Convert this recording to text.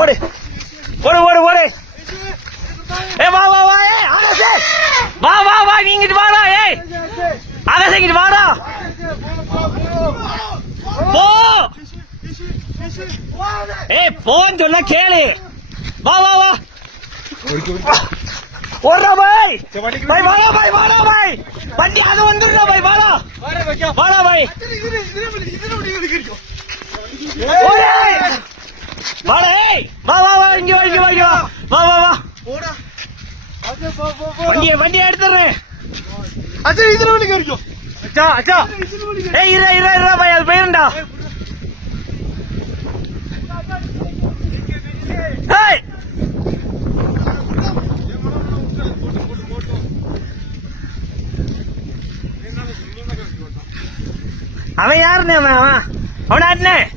ஓடு ஓடு ஓடு ஓடு. ஏ வா வா வா. ஏ ஆகாஷ் வா வா வா. நீ இங்கிட்டு வாடா. ஏய் ஆகாஷ் இங்கிட்டு வாடா. போ. ஏய் போன்னு சொன்னா கேளு. வா வா வா. ஓடுறா பாய். பாய் வாடா பாய். வாடா பாய். வண்டி அது வந்துடுறா பாய். வாடா வாடா பாய். வாடா. ஏய் வா வா வா. இங்க வா இங்க வா இங்க வா. வா வா வா. வண்டியை எடுத்துறேன். இதுல வண்டி கிடைக்கும். அச்சா அச்சா. ஏய் இரா இரா இரா பாய். அது போயிருண்டா. ஏய் அவன் யாருன்னு அவன் அவனாட்னே